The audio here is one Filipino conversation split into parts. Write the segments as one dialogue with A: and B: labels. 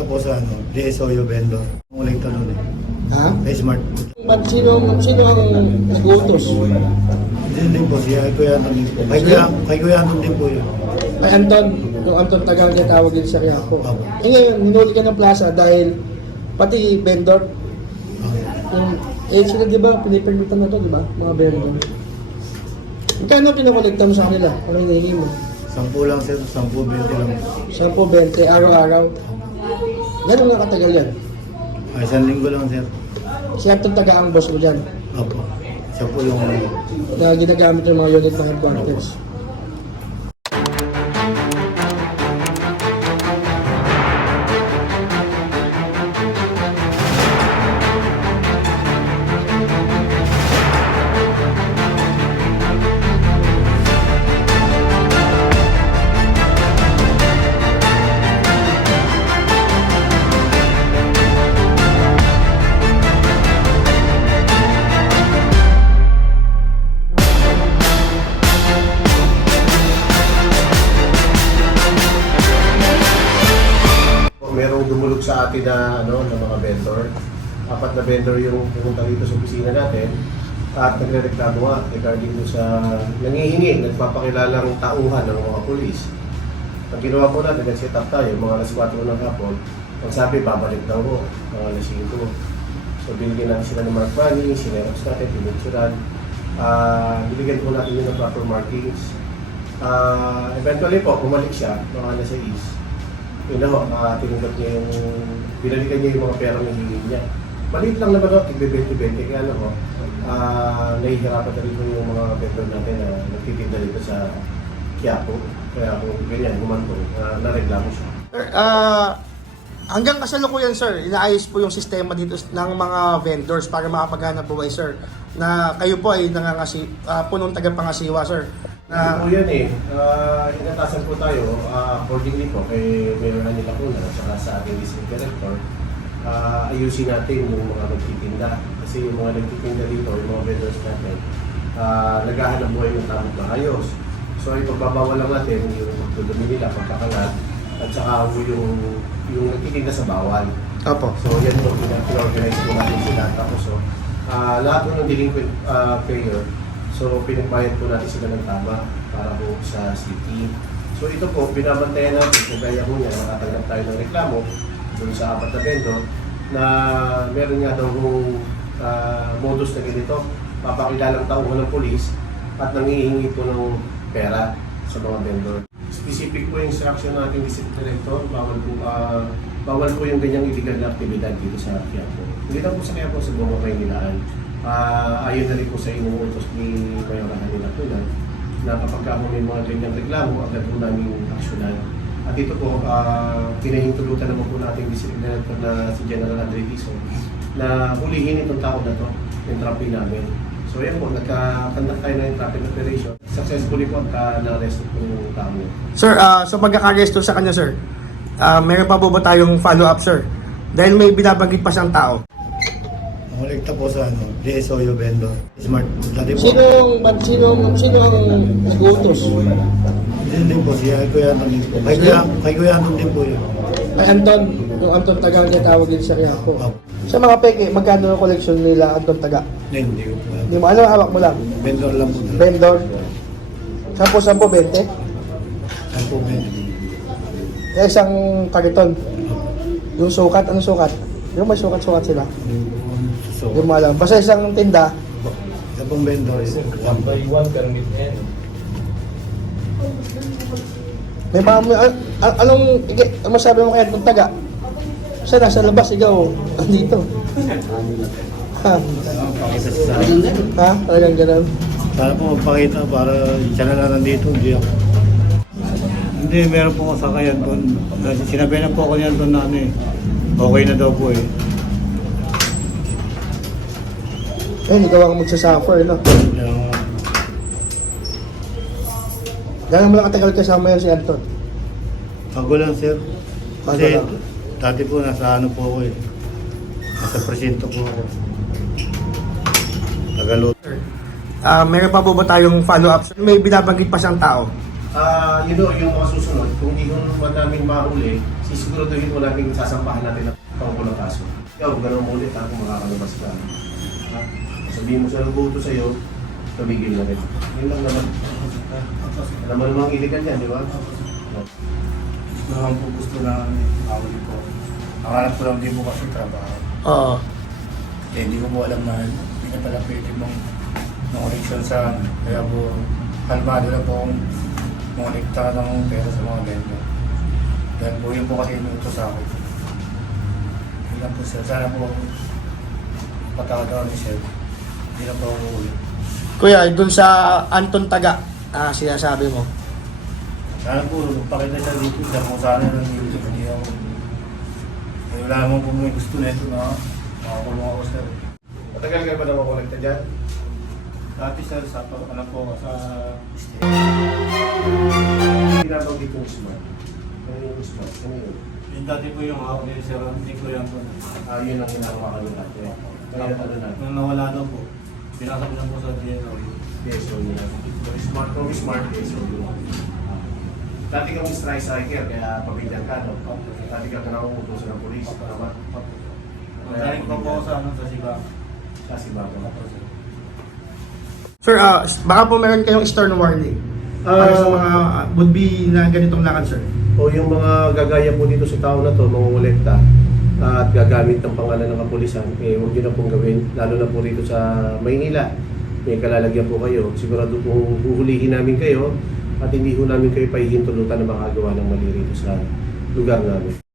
A: Po sa ano, DSOyo vendor. Umalikta nun eh.
B: Ha?
A: Kay Smart.
B: Ba't sino, sino ang nag-utos?
A: Hindi din po siya, kay Kuya Anton din po. Kay Kuya, kay Kuya Anton din po yun.
B: Kay Anton, yung Anton Tagal niya tawag din sa Quiapo.
A: Opo.
B: Eh ngayon, hinuli ka ng plaza dahil pati vendor, yung, eh sila di ba, pinipermitan na to, di ba? Mga vendor. Magkano pinakolekta mo sa kanila? Ano yung hinihingi mo?
A: Sampu lang sir, sampu, 20 lang.
B: 10, 20, araw-araw. Gano'n na katagal yan?
A: Ay, isang linggo lang sir.
B: Si Anton Taga ang boss mo dyan.
A: Opo. Siya po yung.
B: Na ginagamit ng mga unit ng headquarters.
C: Merong dumulog sa atin na ano ng mga vendor. Apat na vendor yung pumunta dito sa opisina natin at nagre-reklamo nga regarding dun sa nangihingi, nagpapakilalang tauhan ng mga pulis. Ang ginawa po natin, nag-set up tayo, mga alas 4 ng hapon. Ang sabi, babalik daw po, mga alas 5. So binigyan natin sila ng mark money, sinerox natin, pinunsuran. Ah, binigyan po natin yun ng proper markings. Ah, eventually po, bumalik siya, mga alas 6 yun ho, uh, tinanggap niya yung, binalikan niya yung mga pera na hingin niya. Maliit lang naman ho, tigbe-20-20, kaya ano ho, ah, nahihirapan na rin po yung mga vendor natin na nagtitinda dito sa Quiapo. Kaya kung ganyan, humantong, uh, nareklamo siya.
B: Sir, ah, hanggang kasalukuyan sir, inaayos po yung sistema dito ng mga vendors para makapaghanap buhay sir. Na kayo po ay nangangasi, ah, punong tagapangasiwa sir.
C: Na, po yan eh, uh, inatasan po tayo uh, accordingly po kay Mayor Anil Lacuna at saka sa ating district director, ah, ayusin natin yung mga nagtitinda. Kasi yung mga nagtitinda dito, yung mga vendors natin, uh, naghahanap buhay ng tamang maayos. So ipagbabawal lang natin yung magdudumi nila, pagkakalat, at saka yung, yung nagtitinda sa bawal.
B: Opo.
C: So yan po, pina-organize po natin sila. Tapos so, ah, lahat po ng delinquent uh, payer, so pinagbayad po natin sila ng tama para po sa city. So ito po, binabantayan natin kung kaya po niya, nakatanggap tayo ng reklamo dun sa apat na vendor na meron nga daw kung modus na ganito, papakilalang tauhan ng polis at nangihingi po ng pera sa mga vendor. Specific po yung instruction ng ating district director, bawal po, ah, bawal po yung ganyang illegal na aktibidad dito sa Quiapo. Hindi lang po sa Quiapo, sa buong Maynilaan. Ah, ayon na rin po sa inuutos ni Mayor Hanila Tunan na kapag ka may mga ganyang reklamo, agad po namin aksyonan. At ito po, uh, pinahintulutan naman po natin director na si General Andre Tiso na hulihin itong tao na to, yung trapin namin. So yan po, nagka-conduct tayo ng traffic operation. Successfully po at na-arrest po yung tao
B: sir, ah, sa pagkakaresto sa kanya sir, ah, meron pa po ba tayong follow-up sir? Dahil may binabanggit pa siyang tao.
A: Umalikta po sa ano, DSOyo vendor. Smart. Dati po.
B: Sino, ba't sino, sino ang nag-utos?
A: Hindi din po siya, kay Kuya Anton din po. Kay Kuya, kay Kuya Anton din po yun.
B: Kay Anton, yung Anton Taga niya tawag din sa Quiapo.
A: Opo.
B: Sa mga peke, magkano ang collection nila Anton Taga?
A: Hindi ko po.
B: Hindi mo alam, hawak mo lang.
A: Vendor lang po.
B: Vendor. Sampo, sampo, 20.
A: Sampu, 20.
B: Kaya isang kariton. Yung sukat, anong sukat? Yung may sukat-sukat sila. Hindi mo alam. Basta isang tinda,
A: isa pong vendor. Sampu.
B: may mga, an, an- anong, ige, ang masabi mo kaya Anton Taga? Siya nasa labas, ikaw, andito. Ha?
A: Pakita sa
B: Ha? Talagang ganun.
A: Sana po magpakita para siya na lang nandito, hindi ako. Hindi, meron po kasakayan doon. Kasi Sinabi na po ako niyan doon na ano eh. Okay na daw po eh.
B: Eh, ikaw ang magsasuffer, no?
A: Kaya,
B: Gano'n mo lang katagal kasama yan si Anton?
A: Bago lang sir.
B: Bago
A: Kasi
B: lang.
A: dati po nasa ano po ako eh. Nasa presinto po ako. Tagalog.
B: Ah, meron pa po ba tayong follow-up? May binabanggit pa siyang tao.
C: Ah, yun o, yung mga susunod, kung hindi ko naman namin mahuli, sisiguraduhin mo namin sasampahan natin ang pangkulang kaso. Ikaw, ganun mo ulit ha, kung makakalabas ka. Ha? Sabihin mo sa lubuto sa'yo, tumigil na rin. Yun lang naman. Alam mo namang illegal yan, di ba?
A: Gusto naman po gusto na awali po. Nakanap ko lang din po kasi trabaho.
B: Oo.
A: Eh, hindi ko po alam na hindi na pala pwede mong connection sa ano. Kaya po, kalmado na po akong monekta ng pera sa mga vendor. Dahil po yun po kasi inuto sa akin. Yun lang po sir. Sana po patawad ako ni sir. Hindi na ako ulit.
B: Kuya, dun sa Anton Taga, ah, sinasabi mo.
A: Sana po, pakita siya dito. Dahil kung sana nandito, hindi ako. Eh, wala naman po may gusto na ito na makakulong ako sir.
C: Matagal ka ba na makolekta dyan?
A: Dati sir, sa ano po, sa state.
C: Tinatawag dito yung smart. Ano yung smart? Ano yun?
A: Yung dati po yung ako ni sir, hindi ko yan po.
C: Ah, yun ang ginagawa ka nila. Kaya ano na?
A: Nung nawala na po, pinasok na po sa DNO.
C: PSO nila. Smart kung smart PSO nila. Dati kang strike striker, kaya pabigyan ka, no? Dati ka ka nakumutusan ng polis. Tama?
A: Galing po po ako sa ano, sa Siba.
C: Kasi bago.
B: Sir, ah, baka po meron kayong stern warning. Para sa mga ah, would be na ganitong lakad, sir.
C: O yung mga gagaya po dito sa tao na to, mangungulekta at gagamit ng pangalan ng kapulisan, eh huwag nyo na pong gawin, lalo na po rito sa Maynila. May kalalagyan po kayo, sigurado po huhulihin namin kayo at hindi ho namin kayo pahihintulutan na makagawa ng mali rito sa lugar namin.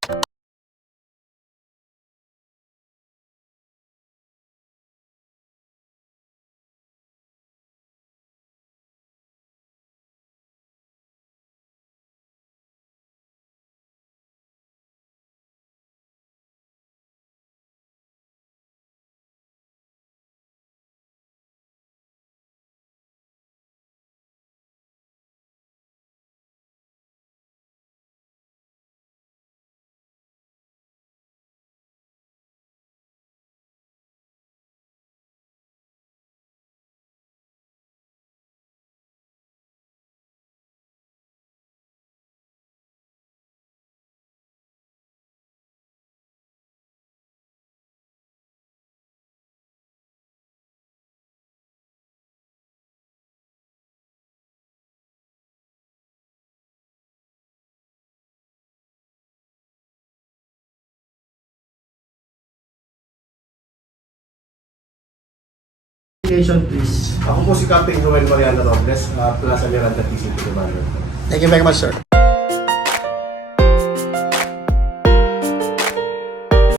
B: Application, please.
C: Ako po si Captain Joel Mariano Robles, uh, Plaza Miranda, PCP Commander.
B: Thank you very much, sir.